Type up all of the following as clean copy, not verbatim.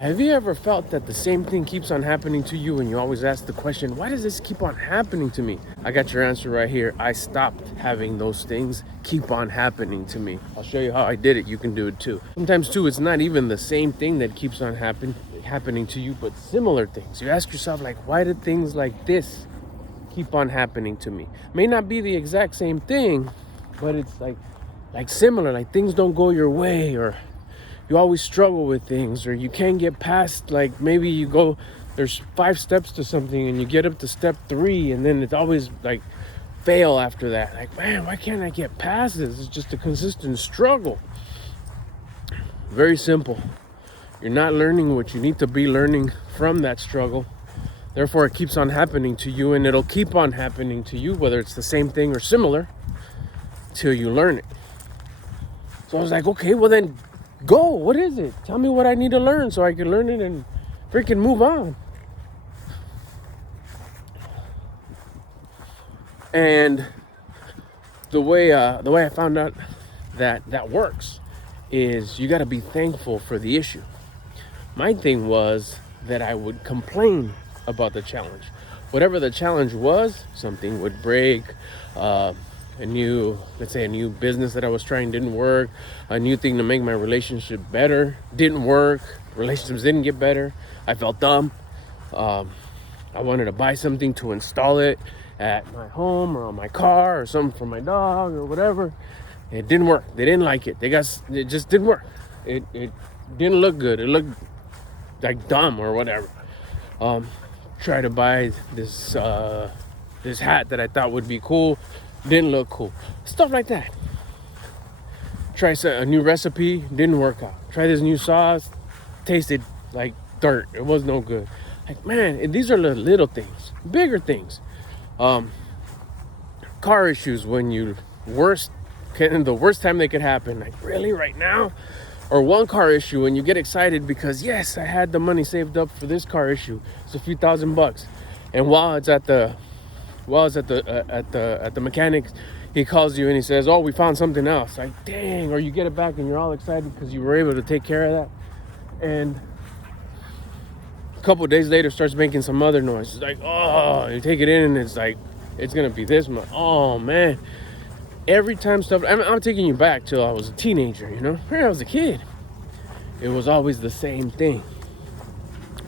Have you ever felt that the same thing keeps on happening to you and you always ask the question, why does this keep on happening to me? I got your answer right here. I stopped having those things keep on happening to me. I'll show you how I did it. You can do it too. Sometimes too, it's not even the same thing that keeps on happening to you, but similar things. You ask yourself, like, why did things like this keep on happening to me? May not be the exact same thing, but it's like similar, like things don't go your way, or you always struggle with things, or you can't get past, like maybe there's 5 steps to something and you get up to step 3 and then it's always like fail after that. Like, man, why can't I get past this? It's just a consistent struggle. Very simple. You're not learning what you need to be learning from that struggle. Therefore, it keeps on happening to you, and it'll keep on happening to you, whether it's the same thing or similar, till you learn it. So I was like, okay, well then go. What is it? Tell me what I need to learn so I can learn it and freaking move on. And the way I found out that works is you got to be thankful for the issue. My thing was that I would complain about the challenge. Whatever the challenge was, something would break, let's say a new business that I was trying didn't work, a new thing to make my relationship better didn't work, relationships didn't get better, I felt dumb. I wanted to buy something to install it at my home or on my car or something for my dog or whatever. It didn't work. They didn't like it. It just didn't work. It didn't look good. It looked like dumb or whatever. Try to buy this hat that I thought would be cool, didn't look cool. Stuff like that. Try a new recipe, didn't work out. Try this new sauce, tasted like dirt. It was no good. Like, man, these are little things. Bigger things. Car issues, when the worst time they could happen. Like, really, right now? Or one car issue and you get excited because, yes, I had the money saved up for this car issue. It's a few $1,000. And while it's at the mechanics, he calls you and he says, oh, we found something else. Like, dang. Or you get it back and you're all excited because you were able to take care of that. And a couple of days later starts making some other noise. It's like, oh, you take it in and it's like, it's gonna be this much. Oh man. Every time stuff, I'm taking you back till I was a teenager, when I was a kid, it was always the same thing.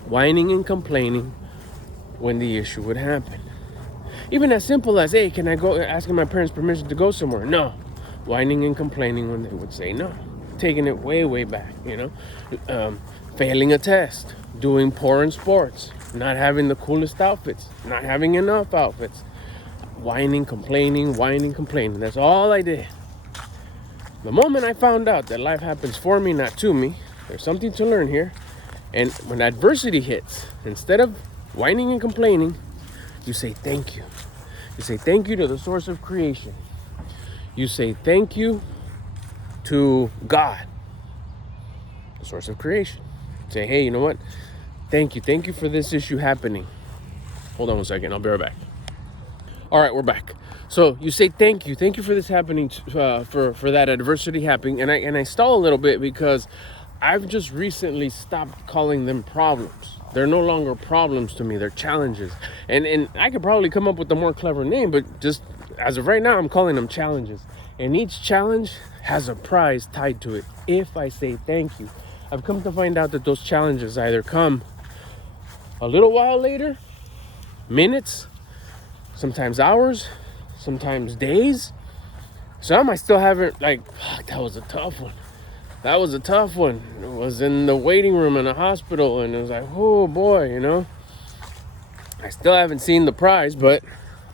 Whining and complaining when the issue would happen. Even as simple as, hey, can I go, asking my parents permission to go somewhere? No. Whining and complaining when they would say no. Taking it way, way back, failing a test, doing poor in sports, not having the coolest outfits, not having enough outfits. Whining, complaining. That's all I did. The moment I found out that life happens for me, not to me, there's something to learn here. And when adversity hits, instead of whining and complaining, you say thank you. You say thank you to the source of creation. You say thank you to God, the source of creation. Say, hey, you know what? Thank you for this issue happening. Hold on 1 second, I'll be right back. All right, we're back. So you say thank you for this happening, for that adversity happening, and I stall a little bit because I've just recently stopped calling them problems. They're no longer problems to me; they're challenges. And I could probably come up with a more clever name, but just as of right now, I'm calling them challenges. And each challenge has a prize tied to it. If I say thank you, I've come to find out that those challenges either come a little while later, minutes, sometimes hours, sometimes days. Some I still haven't, that was a tough one. It was in the waiting room in a hospital, and it was like, oh boy, I still haven't seen the prize, but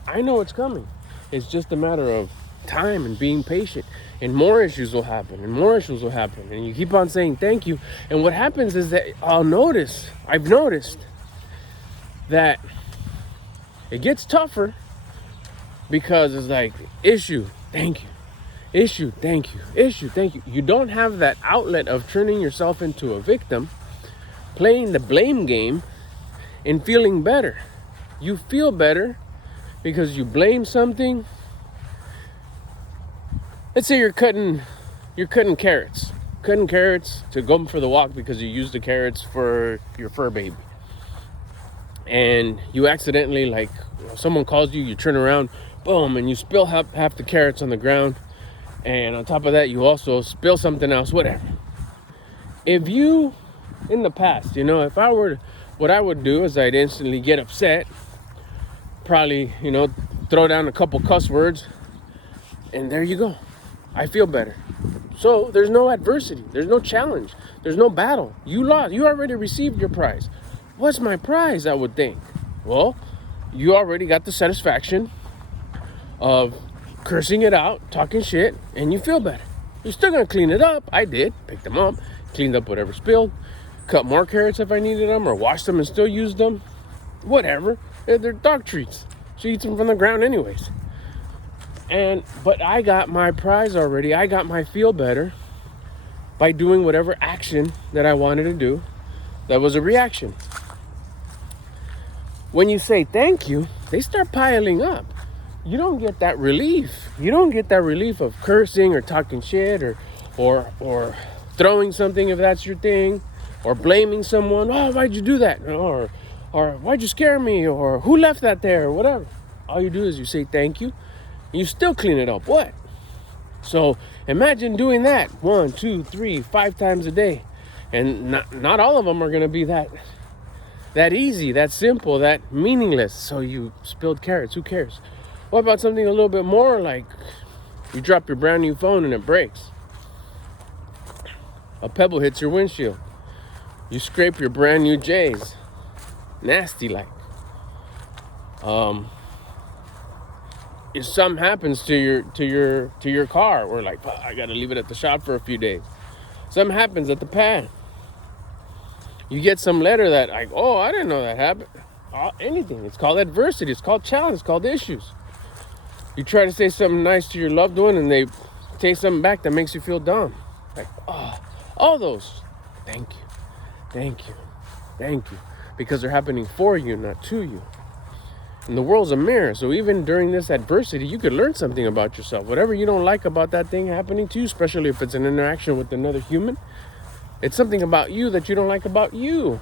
I know it's coming. It's just a matter of time and being patient, and more issues will happen, and you keep on saying thank you. And what happens is that I've noticed that it gets tougher because it's like, issue, thank you. Issue, thank you. Issue, thank you. You don't have that outlet of turning yourself into a victim, playing the blame game, and feeling better. You feel better because you blame something. Let's say you're cutting carrots. cutting carrots to go for the walk because you used the carrots for your fur baby. And you accidentally, like, someone calls you, you turn around, boom, and you spill half the carrots on the ground. And on top of that, you also spill something else, whatever. If you, in the past, if I were, what I would do is I'd instantly get upset, probably, throw down a couple cuss words, and there you go. I feel better. So there's no adversity. There's no challenge. There's no battle. You lost. You already received your prize. What's my prize, I would think? Well, you already got the satisfaction of cursing it out, talking shit, and you feel better. You're still going to clean it up. I did. Picked them up, cleaned up whatever spilled, cut more carrots if I needed them, or washed them and still used them. Whatever. They're dog treats. She eats them from the ground anyways. But I got my prize already. I got my feel better by doing whatever action that I wanted to do that was a reaction. When you say thank you, they start piling up. You don't get that relief. You don't get that relief of cursing or talking shit or throwing something if that's your thing, or blaming someone. Oh, why'd you do that? Or why'd you scare me? Or who left that there? Or whatever. All you do is you say thank you. You still clean it up. What? So imagine doing that 1, 2, 3, 5 times a day. And not all of them are going to be that easy, that simple, that meaningless. So you spilled carrots. Who cares? What about something a little bit more, like you drop your brand new phone and it breaks? A pebble hits your windshield. You scrape your brand new J's. Nasty like. If something happens to your car, or like, I gotta leave it at the shop for a few days. Something happens at the pad. You get some letter that, like, oh, I didn't know that happened. Anything. It's called adversity. It's called challenge. It's called issues. You try to say something nice to your loved one and they take something back that makes you feel dumb. Like, all those. Thank you. Thank you. Thank you. Because they're happening for you, not to you. And the world's a mirror. So even during this adversity, you could learn something about yourself. Whatever you don't like about that thing happening to you, especially if it's an interaction with another human, it's something about you that you don't like about you.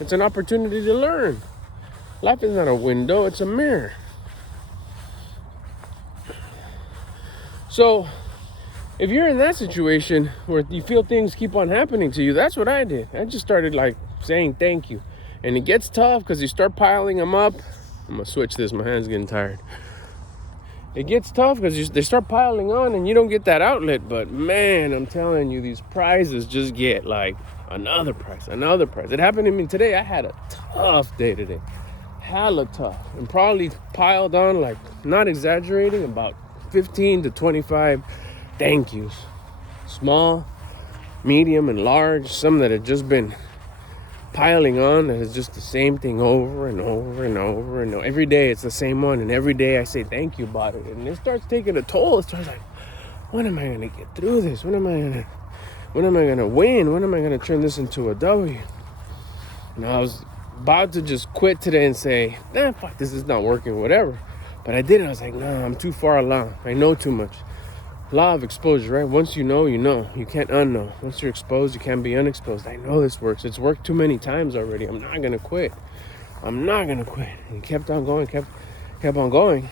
It's an opportunity to learn. Life is not a window, it's a mirror. So if you're in that situation where you feel things keep on happening to you, that's what I did. I just started like saying thank you. And it gets tough because you start piling them up. I'm going to switch this. My hand's getting tired. It gets tough because they start piling on and you don't get that outlet. But man, I'm telling you, these prizes just get like another prize. It happened to me today. I had a tough day today. Hella tough. And probably piled on, like, not exaggerating, about 15 to 25 thank yous. Small, medium, and large. Some that had just been piling on, that is just the same thing over and over and over and over. Every day it's the same one, and every day I say thank you about it, and it starts taking a toll. It starts like, when am I gonna get through this? When am I gonna win? When am I gonna turn this into a W? And I was about to just quit today and say, fuck, this is not working, whatever. But I didn't. I was like, nah, I'm too far along. I know too much. Law of exposure, right? Once you know, you know. You can't unknow. Once you're exposed, you can't be unexposed. I know this works. It's worked too many times already. I'm not going to quit. And he kept on going, kept on going.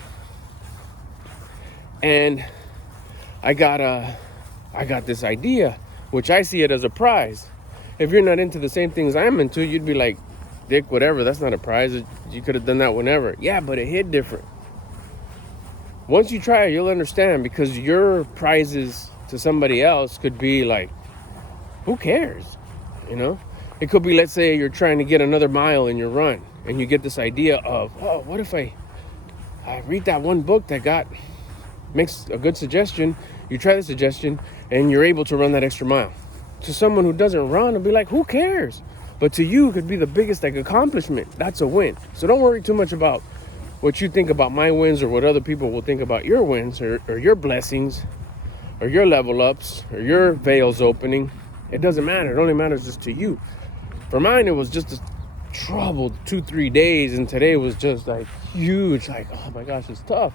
And I got this idea, which I see it as a prize. If you're not into the same things I'm into, you'd be like, dick, whatever, that's not a prize. You could have done that whenever. Yeah, but it hit different. Once you try it, you'll understand, because your prizes to somebody else could be like, who cares? It could be, let's say you're trying to get another mile in your run and you get this idea of, what if I read that one book that makes a good suggestion. You try the suggestion and you're able to run that extra mile. To someone who doesn't run, it'll be like, who cares? But to you, it could be the biggest accomplishment. That's a win. So don't worry too much about what you think about my wins, or what other people will think about your wins, or your blessings, or your level ups, or your veils opening. It doesn't matter. It only matters just to you. For mine, it was just a troubled 2-3 days, and today was just like huge. Like, oh my gosh, it's tough.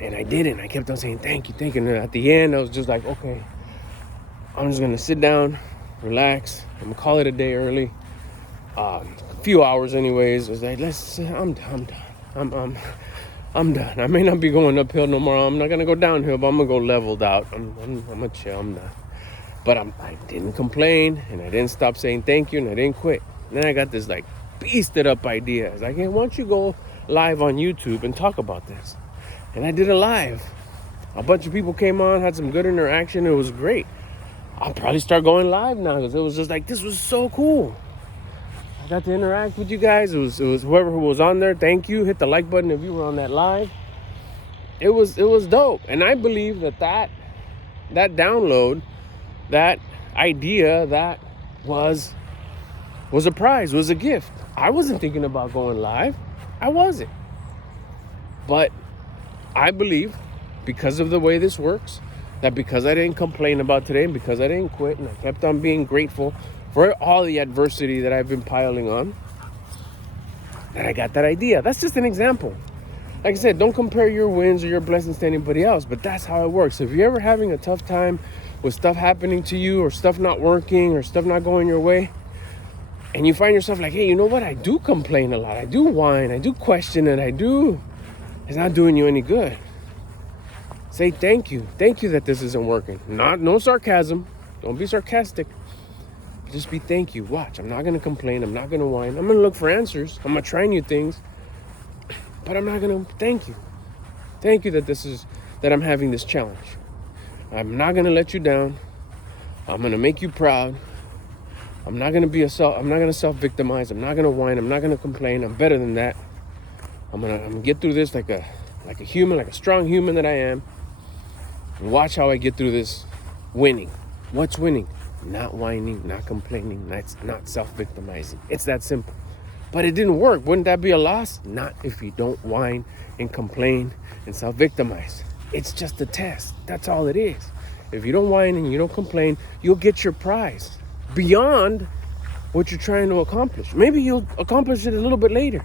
And I didn't. I kept on saying thank you. And at the end, I was just like, okay, I'm just gonna sit down, relax. I'm gonna call it a day early. A few hours anyways. I was like, I'm done. I'm done. I may not be going uphill no more. I'm not gonna go downhill, but I'm gonna go leveled out. I'm gonna chill. I'm done. But I didn't complain, and I didn't stop saying thank you, and I didn't quit. And then I got this like beasted up idea. I was like, hey, why don't you go live on YouTube and talk about this? And I did a live. A bunch of people came on, had some good interaction. It was great. I'll probably start going live now because it was just like, this was so cool. I got to interact with you guys. It was whoever who was on there. Thank you. Hit the like button if you were on that live. It was dope. And I believe that download, that idea, that was a prize, was a gift. I wasn't thinking about going live. I wasn't. But I believe, because of the way this works, that because I didn't complain about today, and because I didn't quit, and I kept on being grateful for all the adversity that I've been piling on, that I got that idea. That's just an example. Like I said, don't compare your wins or your blessings to anybody else, but that's how it works. If you're ever having a tough time with stuff happening to you, or stuff not working, or stuff not going your way, and you find yourself like, hey, you know what? I do complain a lot. I do whine. I do question it. It's not doing you any good. Say thank you. Thank you that this isn't working. No sarcasm. Don't be sarcastic. Just be thank you. Watch. I'm not going to complain. I'm not going to whine. I'm going to look for answers. I'm going to try new things. But I'm not going to thank you. Thank you that I'm having this challenge. I'm not going to let you down. I'm going to make you proud. I'm not going to self-victimize. I'm not going to whine. I'm not going to complain. I'm better than that. I'm going to get through this like a human, like a strong human that I am. And watch how I get through this winning. What's winning? Not whining, not complaining, not self-victimizing. It's that simple. But it didn't work. Wouldn't that be a loss? Not if you don't whine and complain and self-victimize. It's just a test. That's all it is. If you don't whine and you don't complain, you'll get your prize beyond what you're trying to accomplish. Maybe you'll accomplish it a little bit later.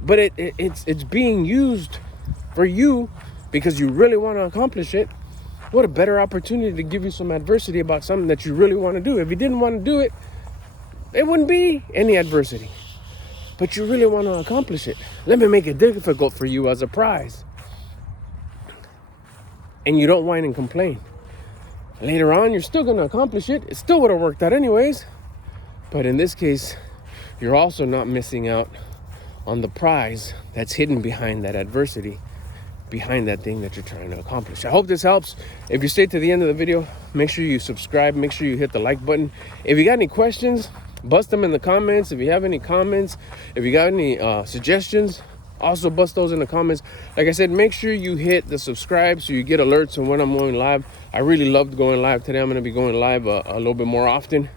But it's being used for you because you really want to accomplish it. What a better opportunity to give you some adversity about something that you really want to do. If you didn't want to do it, there wouldn't be any adversity. But you really want to accomplish it. Let me make it difficult for you as a prize. And you don't whine and complain. Later on, you're still going to accomplish it. It still would have worked out anyways. But in this case, you're also not missing out on the prize that's hidden behind that adversity, behind that thing that you're trying to accomplish. I hope this helps. If you stay to the end of the video, make sure you subscribe. Make sure you hit the like button. If you got any questions, bust them in the comments. If you have any comments, if you got any suggestions, also bust those in the comments. Like I said, make sure you hit the subscribe so you get alerts on when I'm going live. I really loved going live today. I'm going to be going live a little bit more often.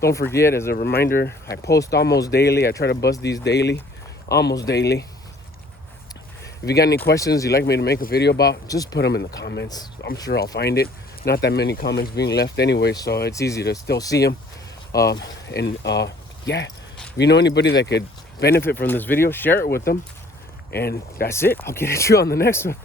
Don't forget, as a reminder, I post almost daily. I try to bust these daily, almost daily. If you got any questions you'd like me to make a video about, just put them in the comments. I'm sure I'll find it. Not that many comments being left anyway, so it's easy to still see them. Yeah, if you know anybody that could benefit from this video, share it with them. And that's it. I'll get at you on the next one.